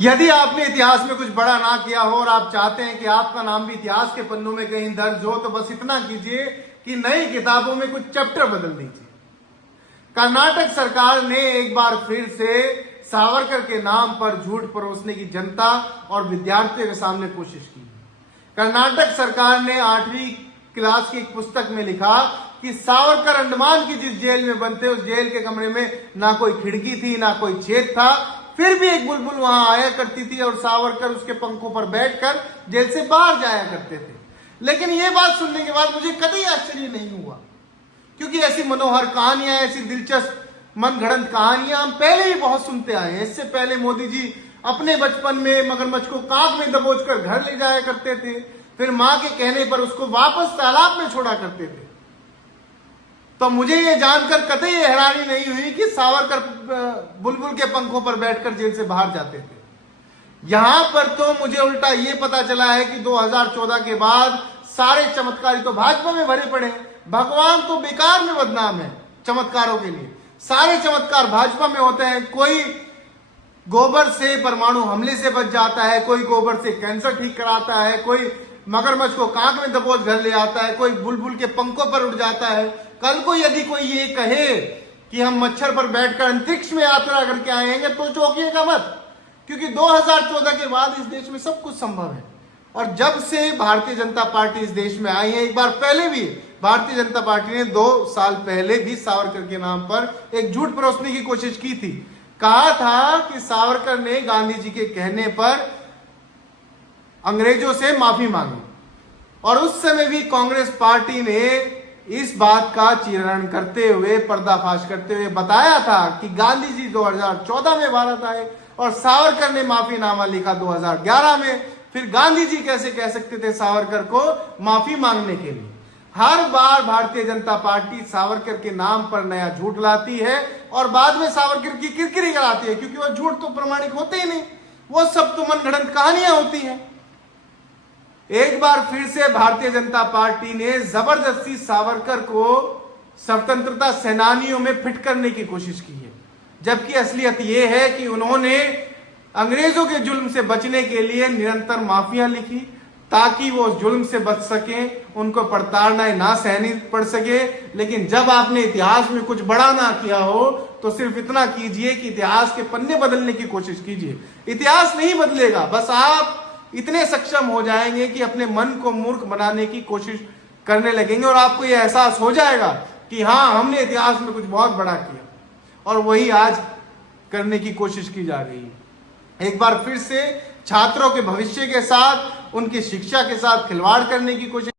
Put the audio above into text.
यदि आपने इतिहास में कुछ बड़ा ना किया हो और आप चाहते हैं कि आपका नाम भी इतिहास के पन्नों में कहीं दर्ज हो, तो बस इतना कीजिए कि नई किताबों में कुछ चैप्टर बदल दीजिए। कर्नाटक सरकार ने एक बार फिर से सावरकर के नाम पर झूठ परोसने की जनता और विद्यार्थियों के सामने कोशिश की। कर्नाटक सरकार ने 8वीं क्लास की एक पुस्तक में लिखा कि सावरकर अंडमान की जिस जेल में बंद थे, उस जेल के कमरे में ना कोई खिड़की थी, ना कोई छेद था, फिर भी एक बुलबुल वहां आया करती थी और सावरकर उसके पंखों पर बैठकर जेल से बाहर जाया करते थे। लेकिन यह बात सुनने के बाद मुझे कभी आश्चर्य नहीं हुआ, क्योंकि ऐसी मनोहर कहानियां, ऐसी दिलचस्प मनगढ़ंत कहानियां हम पहले ही बहुत सुनते आए हैं। इससे पहले मोदी जी अपने बचपन में मगरमच्छ को कांख में दबोचकर घर ले जाया करते थे, फिर मां के कहने पर उसको वापस तालाब में छोड़ा करते थे। तो मुझे ये जानकर कतई हैरानी नहीं हुई कि सावरकर बुलबुल के पंखों पर बैठकर जेल से बाहर जाते थे। यहां पर तो मुझे उल्टा ये पता चला है कि 2014 के बाद सारे चमत्कारी तो भाजपा में भरे पड़े हैं। भगवान तो बेकार में बदनाम है चमत्कारों के लिए। सारे चमत्कार भाजपा में होते हैं। कोई गोबर से परमाणु हमले से बच जाता है, कोई गोबर से कैंसर ठीक कराता है, कोई मगरमच्छ को कांख में दबोच घर ले आता है, कोई बुलबुल के पंखों पर उड़ जाता है। कल को यदि कोई ये कहे कि हम मच्छर पर बैठकर अंतरिक्ष में यात्रा करके आएंगे तो चौंकिएगा मत, क्योंकि 2014 के बाद इस देश में सब कुछ संभव है। और जब से भारतीय जनता पार्टी इस देश में आई है, एक बार पहले भी भारतीय जनता पार्टी ने 2 साल पहले भी सावरकर के नाम पर एक झूठ परोसने की कोशिश की थी। कहा था कि सावरकर ने गांधी जी के कहने पर अंग्रेजों से माफी मांगी, और उस समय भी कांग्रेस पार्टी ने इस बात का चीरण करते हुए, पर्दाफाश करते हुए बताया था कि गांधी जी 2014 में भारत आए और सावरकर ने माफीनामा लिखा 2011 में। फिर गांधी जी कैसे कह सकते थे सावरकर को माफी मांगने के लिए। हर बार भारतीय जनता पार्टी सावरकर के नाम पर नया झूठ लाती है और बाद में सावरकर की किरकिरी कराती है, क्योंकि वह झूठ तो प्रमाणिक होते ही नहीं, वो सब तो मनगढ़ंत कहानियां होती हैं। एक बार फिर से भारतीय जनता पार्टी ने जबरदस्ती सावरकर को स्वतंत्रता सेनानियों में फिट करने की कोशिश की है, जबकि असलियत यह है कि उन्होंने अंग्रेजों के जुल्म से बचने के लिए निरंतर माफियां लिखी ताकि वो उस जुल्म से बच सकें, उनको प्रताड़नाएं ना सहनी पड़ सके। लेकिन जब आपने इतिहास में कुछ बड़ा ना किया हो तो सिर्फ इतना कीजिए कि इतिहास के पन्ने बदलने की कोशिश कीजिए। इतिहास नहीं बदलेगा, बस आप इतने सक्षम हो जाएंगे कि अपने मन को मूर्ख बनाने की कोशिश करने लगेंगे और आपको यह एहसास हो जाएगा कि हाँ, हमने इतिहास में कुछ बहुत बड़ा किया, और वही आज करने की कोशिश की जा रही है। एक बार फिर से छात्रों के भविष्य के साथ, उनकी शिक्षा के साथ खिलवाड़ करने की कोशिश